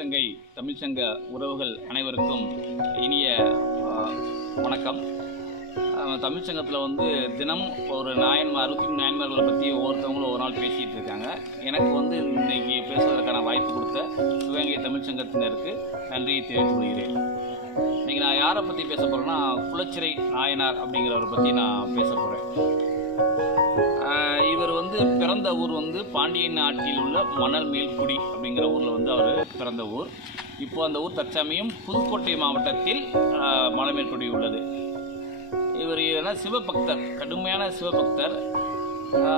சிவகங்கை தமிழ்ச்சங்க உறவுகள் அனைவருக்கும் இனிய வணக்கம். தமிழ்ச்சங்கத்தில் வந்து தினம் ஒரு நாயன்மார் அறுபத்தி மூணு நாயன்மார்களை பற்றி ஒவ்வொருத்தவங்களும் ஒரு நாள் பேசிகிட்டு இருக்காங்க. எனக்கு வந்து இன்றைக்கி பேசுவதற்கான வாய்ப்பு கொடுத்த சிவகங்கை தமிழ்ச்சங்கத்தினருக்கு நன்றியை தெரிவித்துக் கொள்கிறேன் இன்றைக்கி நான் யாரை பற்றி பேச போகிறேன்னா குலச்சிறை நாயனார் அப்படிங்கிறவரை பற்றி நான் பேச போகிறேன் இவர் வந்து பிறந்த ஊர் வந்து பாண்டியன் நாட்டில் உள்ள மணல் மேல்குடி அப்படிங்கிற ஊரில் வந்து அவர் பிறந்த ஊர். இப்போ அந்த ஊர் தற்சமயம் புதுக்கோட்டை மாவட்டத்தில் ஆஹ் மணல் மேல்குடி உள்ளது. இவர் ஏன்னா சிவபக்தர் கடுமையான சிவபக்தர்.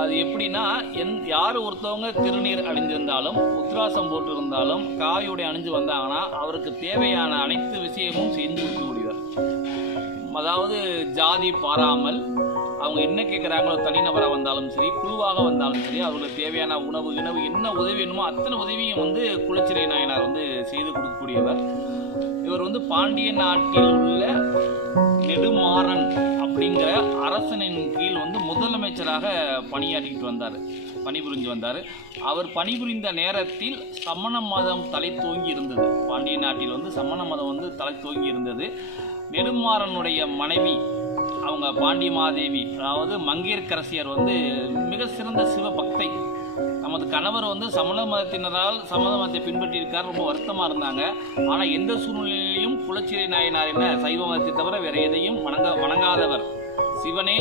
அது எப்படின்னா எந் யார் ஒருத்தவங்க திருநீர் அணிஞ்சிருந்தாலும் உத்ராசம் போட்டிருந்தாலும் காயுடைய அணிஞ்சு வந்தாங்கன்னா அவருக்கு தேவையான அனைத்து விஷயமும் செஞ்சு கொடுக்கக்கூடியவர். அதாவது ஜாதி பாராமல் அவங்க என்ன கேட்குறாங்களோ தனிநபராக வந்தாலும் சரி குழுவாக வந்தாலும் சரி அவங்களுக்கு தேவையான உணவு உணவு என்ன உதவி வேணுமோ அத்தனை உதவியும் வந்து குலச்சிறை நாயனார் வந்து செய்து கொடுக்கக்கூடியவர். இவர் வந்து பாண்டிய நாட்டில் உள்ள நெடுமாறன் அப்படிங்கிற அரசனின் கீழ் வந்து முதலமைச்சராக பணியாற்றிக்கிட்டு வந்தார் பணிபுரிஞ்சு வந்தார். அவர் பணிபுரிந்த நேரத்தில் சமண மதம் தலை தூங்கி இருந்தது. பாண்டிய நாட்டில் வந்து சமண மதம் வந்து தலை தூங்கி இருந்தது. நெடுமாறனுடைய மனைவி அவங்க பாண்டிய மாதேவி அதாவது மங்கையர்க்கரசியர் வந்து மிக சிறந்த சிவபக்தை. நமது கணவர் வந்து சமண மதத்தினரால் சமண மதத்தை பின்பற்றியிருக்கார் ரொம்ப வருத்தமாக இருந்தாங்க. ஆனால் எந்த சூழ்நிலையிலும் குலச்சிறை நாயனார் என்ன சைவ மதத்தை தவிர வேற எதையும் வணங்க வணங்காதவர். சிவனே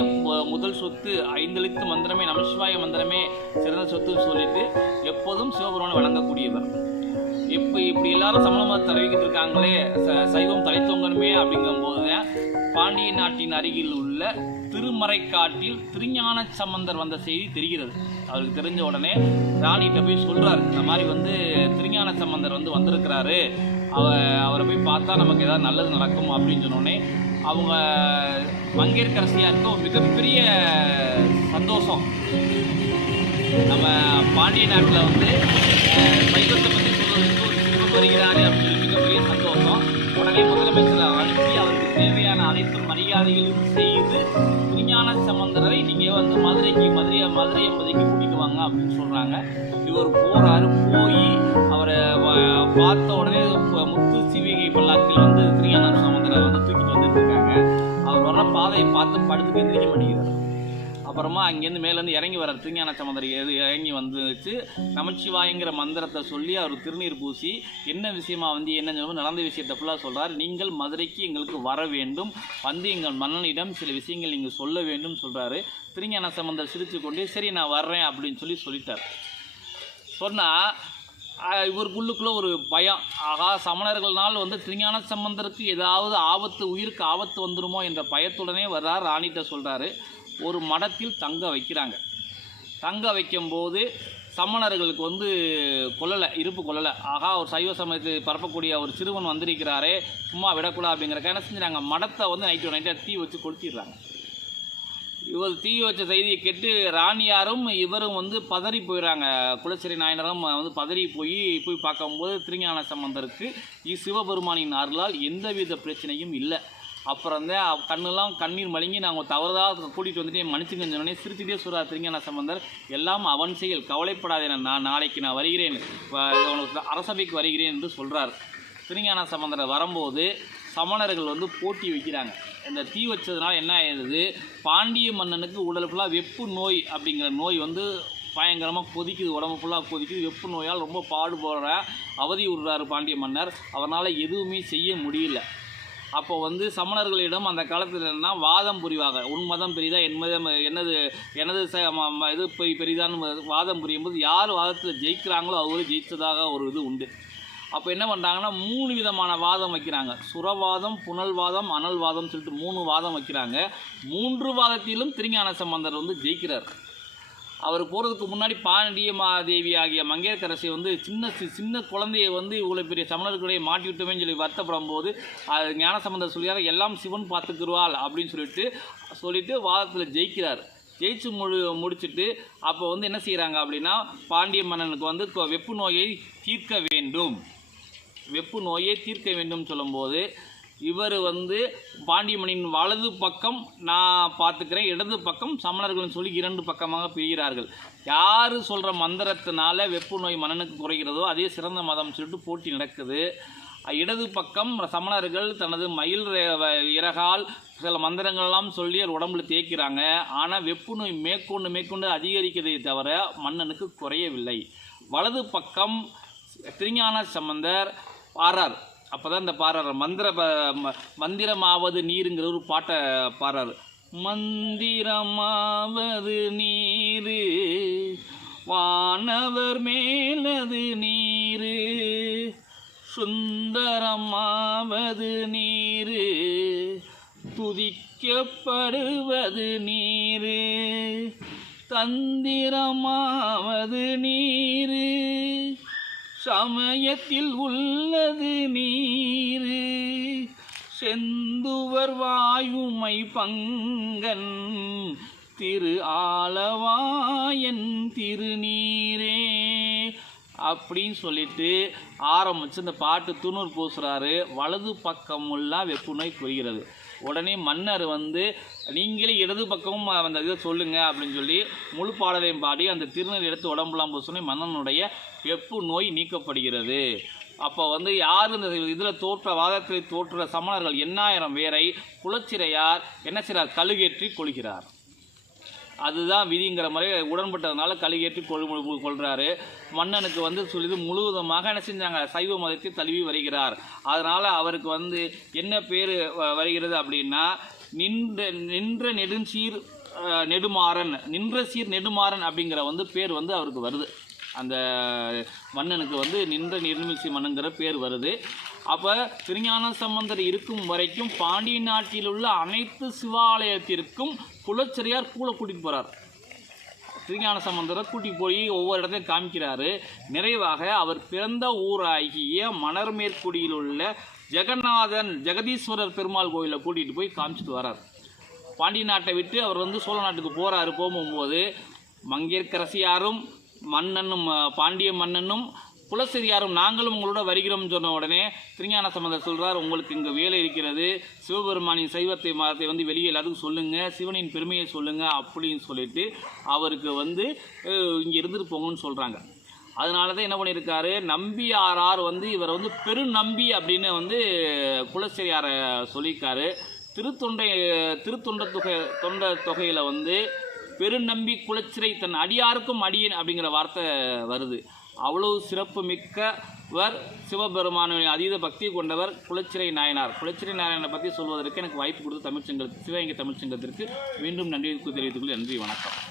முதல் சொத்து ஐந்தெழுத்து மந்திரமே நமசிவாய மந்திரமே சிறந்த சொத்துன்னு சொல்லிட்டு எப்போதும் சிவபெருமானை வணங்கக்கூடியவர். இப்போ இப்படி எல்லாரும் சமண தெரிவிக்கிட்டு தடவிக்கிட்டு இருக்காங்களே ச- சைவம் தலைத்தோங்கணுமே அப்படிங்கும்போது பாண்டிய நாட்டின் அருகில் உள்ள திருமறைக்காட்டில் திருஞான சம்பந்தர் வந்த செய்தி தெரிகிறது. அவருக்கு தெரிஞ்ச உடனே ராணிகிட்ட போய் சொல்கிறார் இந்த மாதிரி வந்து திருஞான சம்பந்தர் வந்து வந்திருக்கிறாரு. அவ அவரை போய் பார்த்தா நமக்கு ஏதாவது நல்லது நடக்கும் அப்படின்னு சொன்னோடனே அவங்க மங்கையர்கரசியாருக்கு ஒரு மிகப்பெரிய சந்தோஷம். நம்ம பாண்டிய நாட்டில் வந்து வருகிறாரு அப்படின்னு மிகப்பெரிய சந்தோஷம். உடனே முதலமைச்சர் அனுப்பி அவருக்கு தேவையான அனைத்து மரியாதைகளும் செய்து விஞ்ஞான சம்பந்தரை நீங்கள் வந்து மதுரைக்கு மதுரை மதுரை என்பதைக்கு கூட்டிட்டு வாங்க அப்படின்னு சொல்கிறாங்க இவர் போறாரு போய் அவரை வ- பார்த்த உடனே முத்து சிவிகை பல்லாக்கில் வந்து திருஞான சம்பந்தரை வந்து தூக்கிட்டு வந்துட்டு இருக்காங்க. அவர் வர பாதையை பார்த்து படுத்து எந்திரிக்க மாட்டேங்கிறார் அப்புறமா அங்கேருந்து மேலேருந்து இறங்கி வர திருஞான சம்பந்தர் எது இறங்கி வந்துச்சு நமச்சிவாயங்கிற மந்திரத்தை சொல்லி அவர் திருநீர் பூசி என்ன விஷயமா வந்து என்ன நடந்த விஷயத்தை ஃபுல்லாக சொல்கிறார் நீங்கள் மதுரைக்கு எங்களுக்கு வர வேண்டும். வந்து எங்கள் மன்னனிடம் சில விஷயங்கள் நீங்கள் சொல்ல வேண்டும் சொல்கிறாரு திருஞான சம்பந்தர் சிரித்து கொண்டே சரி நான் வர்றேன் அப்படின்னு சொல்லி சொல்லிட்டார். சொன்னால் இவருக்குள்ளுக்குள்ளே ஒரு பயம். ஆகா சமணர்கள்னால் வந்து திருஞான சம்பந்தருக்கு ஏதாவது ஆபத்து உயிருக்கு ஆபத்து வந்துடுமோ என்ற பயத்துடனே வர்றார். ராணிகிட்ட சொல்கிறாரு ஒரு மடத்தில் தங்க வைக்கிறாங்க. தங்க வைக்கும்போது சமணர்களுக்கு வந்து கொல்லலை இருப்பு கொல்லலை. ஆகா ஒரு சைவ சமயத்தை பரப்பக்கூடிய ஒரு சிறுவன் வந்திருக்கிறாரே சும்மா விடக்கூடாது அப்படிங்கிறக்க என்ன செஞ்சுறாங்க மடத்தை வந்து நைட்டு நைட்டாக தீ வச்சு கொளுத்திடுறாங்க. இவர் தீ வச்ச செய்தியை கேட்டு ராணியாரும் இவரும் வந்து பதறி போயிடுறாங்க குலச்சேரி நாயனரும் வந்து பதறி போய் போய் பார்க்கும்போது திருஞான சம்பந்தருக்கு இ சிவபெருமானின் அருளால் எந்தவித பிரச்சனையும் இல்லை. அப்புறம் தான் கண்ணெல்லாம் கண்ணீர் மழுங்கி நாங்கள் தவறுதாக கூட்டிகிட்டு வந்துட்டு மன்னிச்சுங்கன்னு சொன்னோடனே சிரிச்சுட்டே சொல்கிறார் திருஞான சம்பந்தர். எல்லாம் அவன் செயல். கவலைப்படாதே நான் நாளைக்கு நான் வருகிறேன். உனக்கு அரசபைக்கு வருகிறேன் என்று சொல்கிறார் திருஞான சம்பந்தர். வரும்போது சமணர்கள் வந்து போட்டி வைக்கிறாங்க. இந்த தீ வச்சதுனால என்ன ஆயிடுது பாண்டிய மன்னனுக்கு உடல் ஃபுல்லாக வெப்பு நோய் அப்படிங்கிற நோய் வந்து பயங்கரமாக கொதிக்குது. உடம்பு ஃபுல்லாக கொதிக்குது. வெப்பு நோயால் ரொம்ப பாடுபடுற அவதி விடுறாரு பாண்டிய மன்னர். அவரால் எதுவுமே செய்ய முடியல. அப்போ வந்து சமணர்களிடம் அந்த காலத்தில் என்னன்னா வாதம் புரிவாங்க. உன் மதம் பெரிதா என் மதம் என்னது எனது ச- ம- இது பெரிதான்னு வாதம் புரியும்போது யார் வாதத்தில் ஜெயிக்கிறாங்களோ அவரு ஜெயித்ததாக ஒரு இது உண்டு. அப்போ என்ன பண்ணுறாங்கன்னா மூணு விதமான வாதம் வைக்கிறாங்க. சுரவாதம் புனல்வாதம் அனல்வாதம் சொல்லிட்டு மூணு வாதம் வைக்கிறாங்க. மூன்று வாதத்திலும் திருஞான சம்பந்தர் வந்து ஜெயிக்கிறார். அவர் போகிறதுக்கு முன்னாடி பாண்டிய மாதேவி ஆகிய மங்கையர்கரசி வந்து சின்ன சி- சின்ன குழந்தையை வந்து இவ்வளோ பெரிய சமணர்களுடைய மாட்டி விட்டோமேன்னு சொல்லி வருத்தப்படும் போது அது ஞானசம்பந்தர் சொல்லியார் எல்லாம் சிவன் பார்த்துக்குருவாள் அப்படின்னு சொல்லிட்டு சொல்லிட்டு வாதத்தில் ஜெயிக்கிறார். ஜெயிச்சு முழு முடிச்சுட்டு அப்போ வந்து என்ன செய்கிறாங்க அப்படின்னா பாண்டிய மன்னனுக்கு வந்து வெப்பு நோயை தீர்க்க வேண்டும். வெப்பு நோயை தீர்க்க வேண்டும் சொல்லும்போது இவர் வந்து பாண்டியமணியின் வலது பக்கம் நான் பார்த்துக்கிறேன் இடது பக்கம் சமணர்கள்னு சொல்லி இரண்டு பக்கமாக பிரிகிறார்கள். யார் சொல்கிற மந்திரத்தினால வெப்பு நோய் மன்னனுக்கு குறைகிறதோ அதே சிறந்த மதம் சொல்லிட்டு போட்டி நடக்குது. இடது பக்கம் சமணர்கள் தனது மயில் வ- இறகால் சில மந்திரங்கள்லாம் சொல்லி உடம்புல தேய்க்கிறாங்க. ஆனால் வெப்பு நோய் மேற்கொண்டு மேற்கொண்டு அதிகரிக்கிறதை தவிர மன்னனுக்கு குறையவில்லை. வலது பக்கம் திருஞான சம்பந்தர் பாடுறார் அப்போ தான் இந்த பாடுறாரு. மந்திர ப- ம- மந்திரமாவது நீருங்கிற ஒரு பாட்டை பாடுறாரு. மந்திரமாவது நீரு வானவர் மேலது நீரு சுந்தரமாவது நீரு துதிக்கப்படுவது நீரு தந்திரமாவது நீரு. சமயத்தில் உள்ளது நீரு. செந்துவர் வாயுமை பங்கன் திரு ஆலவாயன் திருநீரே. அப்படின்னு சொல்லிட்டு ஆரம்பித்து இந்த பாட்டு துணூர் பூசுகிறாரு வலது பக்கமெல்லாம் வெப்புநோய் குறிகிறது உடனே மன்னர் வந்து நீங்களே இடது பக்கமும் அந்த இதை சொல்லுங்க அப்படின்னு சொல்லி முழு பாடலையும் பாடி அந்த திருநீர் எடுத்து உடம்புலாம் பூசணி மன்னனுடைய வெப்பு நோய் நீக்கப்படுகிறது. அப்போ வந்து யார் இந்த இதில் தோற்ற வாதத்தில் தோற்ற சமணர்கள் எண்ணாயிரம் பேரை குலச்சிறையார் என்ன செய்கிறார் கழுகேற்றி கொள்கிறார் அதுதான் விதிங்கிற மாதிரி உடன்பட்டதுனால கழுகேற்றி கொள் கொள்கிறாரு மன்னனுக்கு வந்து சொல்லி முழுவதுமாக என்ன செஞ்சாங்க? சைவ மதத்தை தழுவி வருகிறார். அதனால் அவருக்கு வந்து என்ன பேர் வருகிறது அப்படின்னா நின்ற நின்ற நெடுஞ்சீர் நெடுமாறன் நின்ற சீர் நெடுமாறன் அப்படிங்கிற வந்து பேர் வந்து அவருக்கு வருது. அந்த மன்னனுக்கு வந்து நின்ற நிர்மிசி மன்னங்கிற பேர் வருது. அப்போ திருஞான சம்பந்தர் இருக்கும் வரைக்கும் பாண்டிய நாட்டில் உள்ள அனைத்து சிவாலயத்திற்கும் குலச்சரியார் கூட கூட்டிகிட்டு போகிறார் திருஞான சம்பந்தரை கூட்டி போய் ஒவ்வொரு இடத்தையும் காமிக்கிறாரு. நிறைவாக அவர் பிறந்த ஊராகிய மணர்மேற்குடியில் உள்ள ஜெகநாதன் ஜெகதீஸ்வரர் பெருமாள் கோயிலில் கூட்டிகிட்டு போய் காமிச்சிட்டு வரார். பாண்டிய நாட்டை விட்டு அவர் வந்து சோழ நாட்டுக்கு போகிறாரு போகும்போது மங்கையர்க்கரசியாரும் மன்னனும் பாண்டிய மன்னனும் குலசெரியாரும் நாங்களும் உங்களோட வருகிறோம்னு சொன்ன உடனே திருஞான சம்பந்தர் சொல்கிறார் உங்களுக்கு இங்கே வேலை இருக்கிறது. சிவபெருமானின் சைவத்தை மதத்தை வந்து வெளியே எல்லாத்துக்கும் சொல்லுங்கள் சிவனின் பெருமையை சொல்லுங்கள் அப்படின்னு சொல்லிட்டு அவருக்கு வந்து இங்கே இருந்துட்டு போங்கன்னு சொல்கிறாங்க அதனால தான் என்ன பண்ணியிருக்காரு? நம்பியாரார் வந்து இவரை வந்து பெருநம்பி அப்படின்னு வந்து குலசெரியாரை சொல்லியிருக்காரு. திருத்தொண்டை திருத்தொண்ட தொகை தொண்ட தொகையில் வந்து பெருநம்பி குலச்சிறை தன் அடியாருக்கும் அடியன் அப்படிங்கிற வார்த்தை வருது. அவ்வளவு சிறப்பு மிக்கவர் சிவபெருமானுடைய அதீத பக்தி கொண்டவர் குலச்சிறை நாயனார். குலச்சிறை நாராயணனை பற்றி சொல்வதற்கு எனக்கு வாய்ப்பு கொடுத்த தமிழ்ச்சங்கத்துக்கு சிவகங்கை தமிழ்ச்சங்கத்திற்கு மீண்டும் நன்றி தெரிவித்துக் கொள்ள நன்றி வணக்கம்.